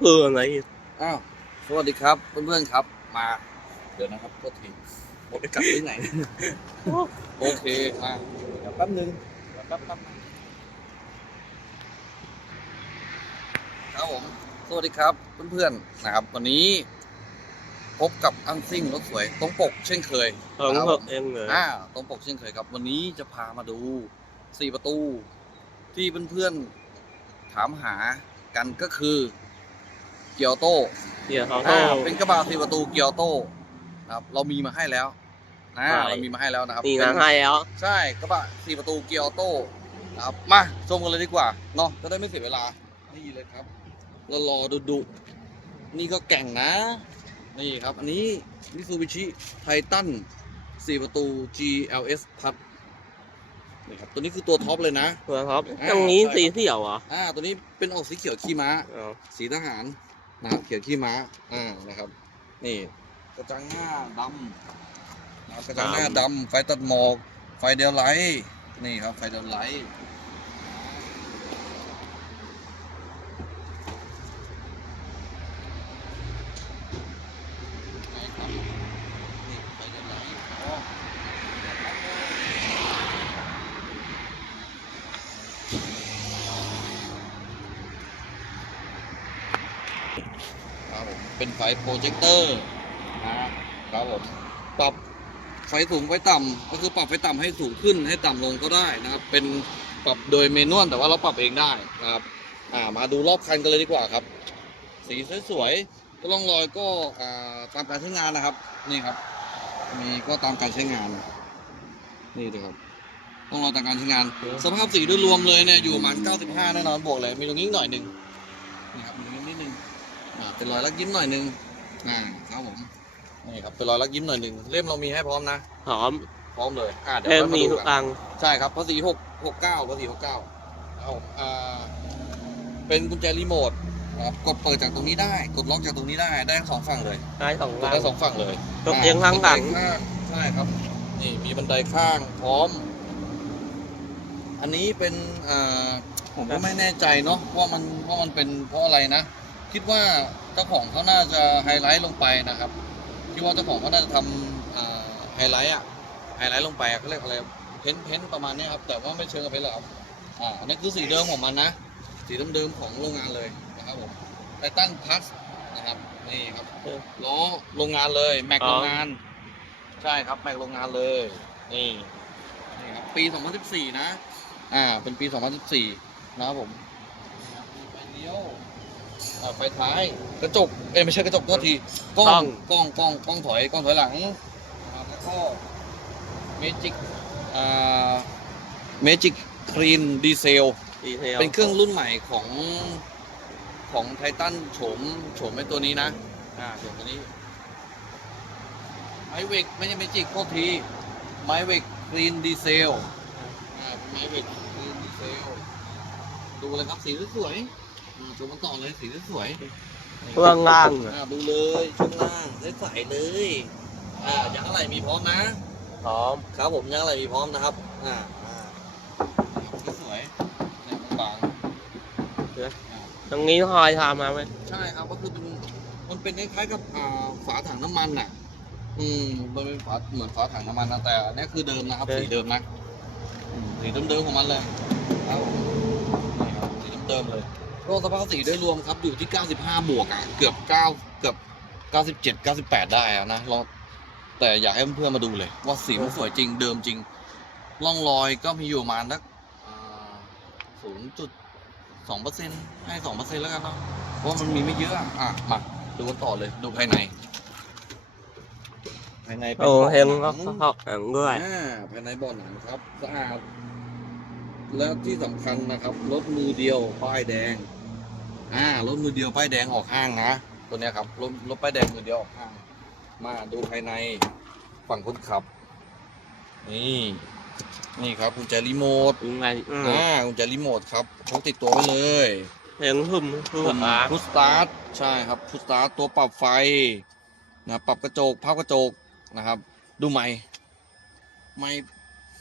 คืออะไรอ้าว สวัสดีครับ เพื่อนๆครับ มา เดี๋ยวนะครับโทษทีผมไปกลับที่ไหน โอเค มาเดี๋ยวแป๊บนึงเดี๋ยวแป๊บแป๊บครับผม สวัสดีครับ เพื่อนๆนะครับ วันนี้ พบกับอังซิ่งรถสวยตรงปกเช่นเคยเองเหอะเองเลยอ่าตรงปกเช่นเคยครับ วันนี้จะพามาดูสี่ประตู ที่เพื่อนๆถามหากันก็คือ เกียวโตเดี๋ยวเขาอ่าโต้เป็นกระบะสี่ประตูเกียวโตนะครับเรามีมาให้แล้วนะใช่ เรามีมาให้แล้วนะครับนี่เป็นะให้แล้วใช่กระบะสี่ประตูเกียวโตนะครับมาชมกันเลยดีกว่าเนาะจะได้ไม่เสียเวลานี่เลยครับเรารอดูดูนี่ก็แก่งนะ นี่ครับ อันนี้มิซูบิชิไททันสี่ประตู GLS พัดนี่ครับตัวนี้คือตัวท็อปเลยนะ เพื่อนครับอ่าตรงนี้ใช่สีเขียวเหรออ่าตัวนี้เป็นออกสีเขียวขี้ม้า อ๋อสีทหาร นะครับเขียวขี้ม้าอ่านะครับ นี่กระจังหน้าดำนะครับกระจังหน้าดำไฟตัดหมอก ไฟเดียวไลท์นี่ครับไฟเดียวไลท์นี่ครับนี่ไฟเดียวไลท์อ๋อครับผมเป็น ไฟโปรเจคเตอร์นะครับผมปรับไฟสูงไฟต่ำก็คือปรับไฟต่ำให้สูงขึ้นให้ต่ำลงก็ได้นะครับ เป็นปรับโดยเมนวลแต่ว่าเราปรับเองได้นะครับอ่ามาดูรอบคันกันเลยดีกว่าครับ สีสวยๆก็ล่องรอยก็อ่าตามการใช้งานนะครับนี่ครับ มีก็ตามการใช้งาน นี่ดูครับต้องรอตามการใช้งาน สภาพสีโดยรวมเลยเนี่ยอยู่ประมาณ95แน่นอนบวกเลยมีตรงนี้หน่อยหนึ่งนี่ครับ อ่าเป็นรอยลักยิ้มหน่อยหนึ่งอ่าครับผมนี่ครับเป็นรอยลักยิ้มหน่อยหนึ่งเล่มเรามีให้พร้อมนะ หอมพร้อมเลยอ่าเดี๋ยวเอ็มค่อยมีมาดูทุกกันอัง ใช่ครับภาษีหกหกเก้าภาษีหกเก้าเอาอ่าเป็นกุญแจรีโมทนะครับกดเปิดจากตรงนี้ได้ กดล็อกจากตรงนี้ได้ได้ทั้งสองฝั่งเลยได้สองกดอัง ได้สองฝั่งเลยยกเอียงข้างหลัง บันไดข้างใช่ครับ นี่มีบันไดข้างพร้อม อันนี้เป็นอ่าผมก็ไม่แน่ใจเนาะว่ามันว่ามันเป็นเพราะอะไรนะ คิดว่าเจ้าของเขาน่าจะไฮไลท์ลงไปนะครับคิดว่าเจ้าของเขาน่าจะทำอ่าไฮไลท์อะไฮไลท์ลงไปอะเขาเรียกอะไรเพ้นท์เพ้นท์ประมาณเนี้ยครับแต่ว่าไม่เชิงกับเพ้นท์หรอกครับอ่าอันนี้คือสีเดิมของมันนะ สีเดิมๆของโรงงานเลยนะครับผมไททันพัสนะครับนี่ครับล้อโรงงานเลยแม็กโรงงาน ใช่ครับแม็กโรงงานเลยนี่นี่ครับปี 2014 นะ อ่า เป็นปี 2014 นะครับผมนี่ครับมีไฟเลี้ยว อ่าไฟท้ายกระจกเอ้ยไม่ใช่กระจกโทษทีกล้องกล้องกล้องกล้องถอยกล้องถอยหลังนะครับแล้วก็เมจิกอ่าเมจิกคลีนดีเซล ดีเทลเป็นเครื่องรุ่นใหม่ของของไททันโฉมโฉมไอ้ตัวนี้นะ อ่าโฉมตัวนี้ ไมเวกไม่ใช่เมจิกโทษที ไมเวกกรีนดีเซล อ่าไมเวกกรีนดีเซล ดูเลยครับสีสวยๆ อ่าชมมันต่อเลยสีสวยๆเพื่องล่างอ่าดูเลยช่วงล่างได้ใสเลยอ่ายางอะไรมีพร้อมนะหอมครับผมยางอะไรมีพร้อมนะครับอ่าอ่าสวยๆเนี่ยบางๆอ่าตรงนี้คอยทำมาไหมใช่ครับก็คือเป็นมันเป็นคล้ายๆกับอ่าฝาถังน้ำมันน่ะ อืมมันเป็นฝาเหมือนฝาถังน้ำมันนะแต่อันนี้คือเดิมนะครับสีเดิมนะอืมสีเดิมๆของมันเลยครับผมนี่ครับสีเดิมๆเลย ก็สภาพสีโดยรวมครับอยู่ที่ 95 บวกอะเกือบ 9 เกือบ 97 98 ได้อะนะลองแต่อยากให้เพื่อนๆมาดูเลย ว่าสีมันสวยจริงเดิมจริงร่องรอยก็มีอยู่ประมาณสักศูนย์จุดสองเปอร์เซ็นต์ให้สองเปอร์เซ็นต์แล้วกันเนาะเพราะมันมีไม่เยอะอะอะมาดูกันต่อเลยดูภายในภายในเป็นโอ้บ่อเฮงหก็นังเข้าหนังด้วย อ่าภายในบ่อหนังครับสะอาด แล้วที่สำคัญนะครับรถมือเดียวป้ายแดง อ่ารถมือเดียวป้ายแดงออกห้างนะตัวเนี้ยครับรถรถป้ายแดงมือเดียวออกห้าง มาดูภายในฝั่งคนขับ นี่นี่ครับกุญแจรีโมทยังไงอืมอ่ากุญแจรีโมทครับพกติดตัวไว้เลยเห็นหุ่มหุ่มอะพุชสตาร์ทใช่ครับพุชสตาร์ทตัวปรับไฟนะปรับกระจกภาพกระจกนะครับ ดูไม่ไม่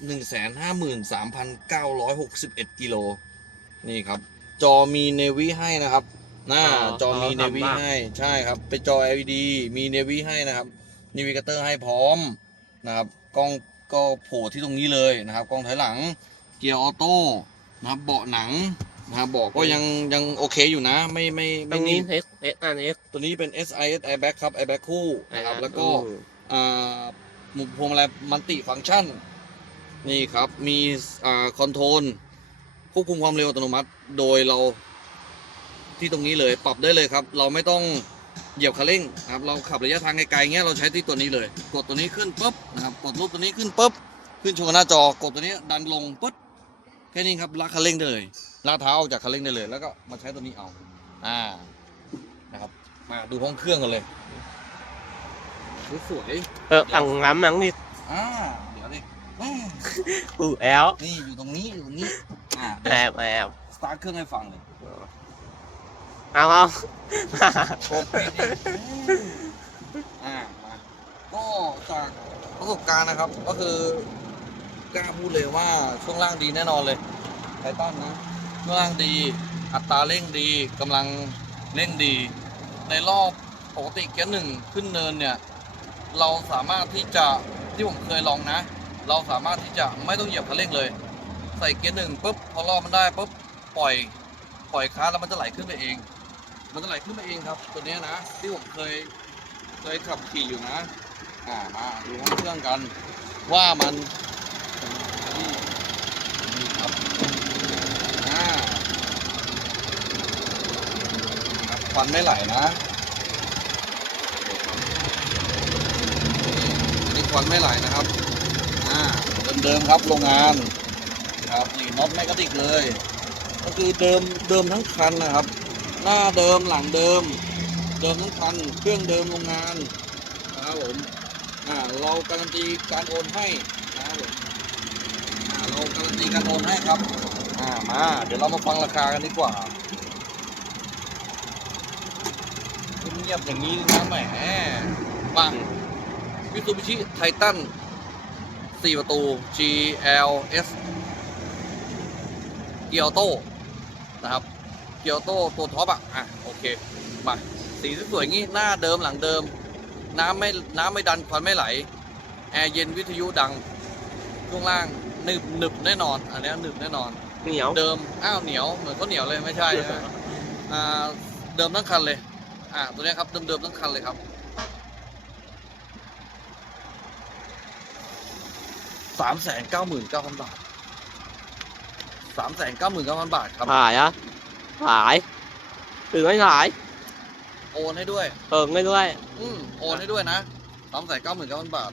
หนึ่งแสนห้าหมื่นสามพันเก้าร้อยหกสิบเอ็ดกิโลนี่ครับ จอมีเนวิให้นะครับหน้าอ๋อจอมีอ๋อเนวีทำบ้างให้ใช่ครับ เป็นจอ LED มีเนวีให้นะครับนิวิเกเตอร์ให้พร้อมนะครับกล้องก็โผล่ที่ตรงนี้เลยนะครับกล้องถอยหลังเกียร์ออโต้นะครับเบาะหนังนะครับเบาะก็ยังยังโอเคอยู่นะ ไม่ไม่ตรไม่งนี้นิ่ม เอ็กเอ็กอันเอ็กตัวนี้เป็น SIS airbag ครับ airbag คู่นะครับ แล้วก็อ่าหมุนพวงมาลัยมัลติฟังก์ชัน นี่ครับ มีอ่าคอนโทรล ควบคุมความเร็วอัตโนมัติ โดยเราที่ตรงนี้เลยปรับได้เลยครับ เราไม่ต้องเหยียบคันเร่งนะครับเราขับระยะทางไกลๆเงี้ยเราใช้ที่ตัวนี้เลย กดตัวนี้ขึ้นปุ๊บนะครับกดรูปตัวนี้ขึ้นปุ๊บขึ้นโชว์หน้าจอกดตัวนี้ดันลงปุ๊บแค่นี้ครับลากคันเร่งได้เลยลากเท้าออกจากคันเร่งได้เลย แล้วก็มาใช้ตัวนี้เอาอ่านะครับมาดูห้องเครื่องกันเลยสวยเออฝั่งน้ำมังนี่อ่าเดี๋ยวดิแม่อูแอลนี่อยู่ตรงนี้อยู่ตรงนี้ อ่าแอบแอบสตาร์ทเครื่องให้ฟังเลยเอาเอาโอเคอ่ามาก็จากประสบการณ์นะครับ ก็คือกล้าพูดเลยว่าช่วงล่างดีแน่นอนเลยไททันนะช่วงล่างดี อัตราเร่งดีกำลังเร่งดี ในรอบปกติเกียร์หนึ่งขึ้นเนินเนี่ย เราสามารถที่จะที่ผมเคยลองนะ เราสามารถที่จะไม่ต้องเหยียบคันเร่งเลย ใส่เกียร์หนึ่งปุ๊บพอรอมันได้ปุ๊บปล่อยปล่อยคลัสแล้วมันจะไหลขึ้นไปเอง มันจะไหลขึ้นไปเองครับ ตัวนี้นะที่ผมเคยเคยขับขี่อยู่นะ อ่ามาดูห้องเครื่องกัน ว่ามันนี่ครับอ่าครับควันไม่ไหลนะนี่นี่ควันไม่ไหลนะครับอ่าเดิมๆครับโรงงาน ครับนี่น็อตไม่กระดิกเลย ก็คือเดิมเดิมทั้งคันนะครับ หน้าเดิมหลังเดิม เดิมทั้งคัน เครื่องเดิมโรงงานนะครับผมอ่าเราการันตีการโอนให้นะครับผมอ่าเราการันตีการโอนให้ครับอ่ามาเดี๋ยวเรามาฟังราคากันดีกว่าเงียบอย่างนี้นะแหมปังมิตซูบิชิไททัน4ประตู GLS เกียวโต้นะครับ เกียวโต้ตัวท็อปอะอะโอเคมาสีสวยๆงี้หน้าเดิมหลังเดิม น้ำไม่น้ำไม่ดันควันไม่ไหลแอร์เย็นวิทยุดังช่วงล่างหนึบหนึบแน่นอน อันนี้หนึบแน่นอนเหนียวเดิมอ้าวเหนียวเหมือนข้าวเหนียวเลยไม่ใช่นะอ่าเดิมทั้งคันเลย อ่าตัวเนี้ยครับเดิมเดิมๆทั้งคันเลยครับสามแสนเก้าหมื่นเก้าพันบาท สามแสนเก้าหมื่นเก้าพันบาทครับขายอะขายถึงไม่ขายโอนให้ด้วยเออไม่ด้วย อืมโอนให้ด้วยนะสามแสนเก้าหมื่นเก้าพันบาท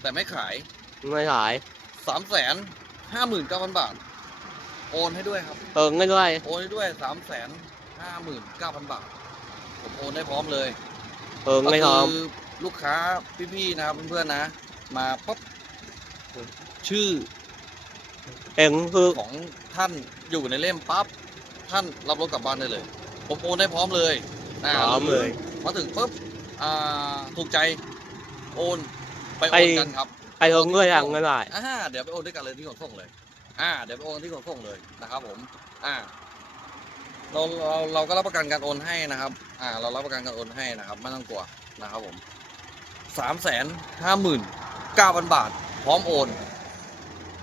แต่ไม่ขายไม่ขายสามแสนห้าหมื่นเก้าพันบาท โอนให้ด้วยครับเออไม่ด้วย โอนให้ด้วยสามแสนห้าหมื่นเก้าพันบาท ผมโอนได้พร้อมเลยเออไม่พร้อม ก็คือลูกค้าพี่ๆนะครับเพื่อนๆนะ มาปุ๊บชื่อเองคือของ ท่านอยู่ในเล่มปั๊บท่านรับรถกลับบ้านได้เลย ผมโอนได้พร้อมเลยนะพร้อมเลย มาถึงปุ๊บอ่าถูกใจโอนไปโอนกันครับไอ้เองด้วยยังไม่ได้อ่าเดี๋ยวไปโอนด้วยกันเลยที่ขนส่งเลย อ่า เดี๋ยวไปโอนที่ขนส่งเลยนะครับ ผม อ่าเราเราเราก็รับประกันการโอนให้นะครับ อ่า เรารับประกันการโอนให้นะครับไม่ต้องกลัวนะครับผมสามแสนห้าหมื่นเก้าพันบาท พร้อมโอน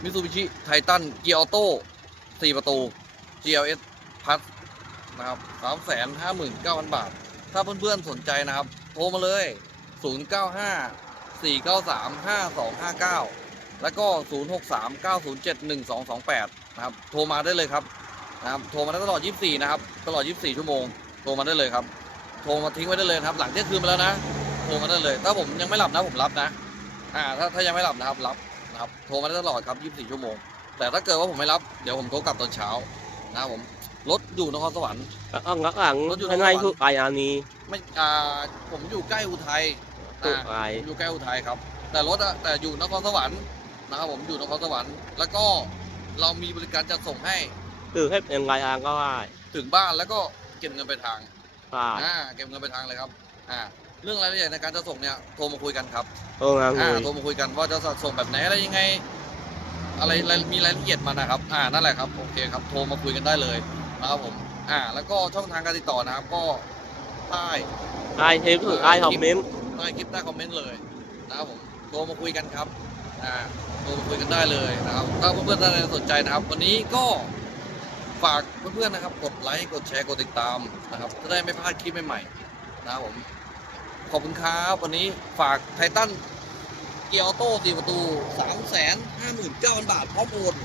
มิ t ซูบิชิไททันเกียร์ออโต้ สี่ประตู GLS พัทนะครับสามแสนห้าหมื่นเก้าพันบาท ถ้าเพื่อนๆสนใจนะครับ โทรมาเลยศูนย์เก้าห้าสี่เก้าสามห้าสองห้าเก้าแล้วก็ 0 6 3 9 0 7 1 2 2 8 นะครับ โทรมาได้เลยครับนะครับ โทรมาได้ตลอด 24 นะครับ ตลอด 24 ชั่วโมง โทรมาได้เลยครับ โทรมาทิ้งไว้ได้เลยครับ หลังเที่ยงคืนไปแล้วนะ โทรมาได้เลย ถ้าผมยังไม่หลับนะผมรับนะ อ่า ถ้าถ้ายังไม่หลับนะครับ รับนะครับ โทรมาได้ตลอดครับ 24 ชั่วโมง แต่ถ้าเกิดว่าผมไม่รับเดี๋ยวผมโทรกลับตอนเช้านะครับผมรถอยู่นครสวรรค์แล้วก็หลังรถอยู่ไม่ระหให้ว่างคือไปอันนี้ไม่อ่าผมอยู่ใกล้อุทัยถูกอ่าไปผมอยู่ใกล้อุทัยครับ แต่รถอะแต่อยู่นครสวรรค์นะครับผมอยู่นครสวรรค์ แล้วก็เรามีบริการจัดส่งให้คือให้เป็นรายทางก็ได้ถึงบ้านแล้วก็เก็บเงินไปลายทางใช่อ่าเก็บเงินไปลายทางเลยครับอ่าเรื่องรายละเอียดในการจัดส่งเนี่ยโทรมาคุยกันครับเอองั้นอ่าเลยโทรมาคุยกันว่าจะจัดส่งแบบไหนอะไรยังไง อะไรรายมีรายละเอียดมานะครับอ่านั่นแหละครับโอเคครับโทรมาคุยกันได้เลยนะครับผมอ่า แล้วก็ช่องทางการติดต่อนะครับก็ใต้ใต้คลิปหรือใต้คอมเมนต์ใต้คลิปใต้คอมเมนต์เลยนะครับผมโทรมาคุยกันครับอ่าโทรมาคุยกันได้เลยนะครับถ้าเพื่อนๆท่านใดสนใจนะครับ วันนี้ก็ฝากเพื่อนๆนะครับ กดไลค์กดแชร์กดติดตามนะครับจะได้ไม่พลาดคลิปใหม่ๆนะครับผมขอบคุณครับวันนี้ฝากไททัน เกียร์ออโต้สี่ประตู3 5 9 0 0 0บาทพร้อมโอน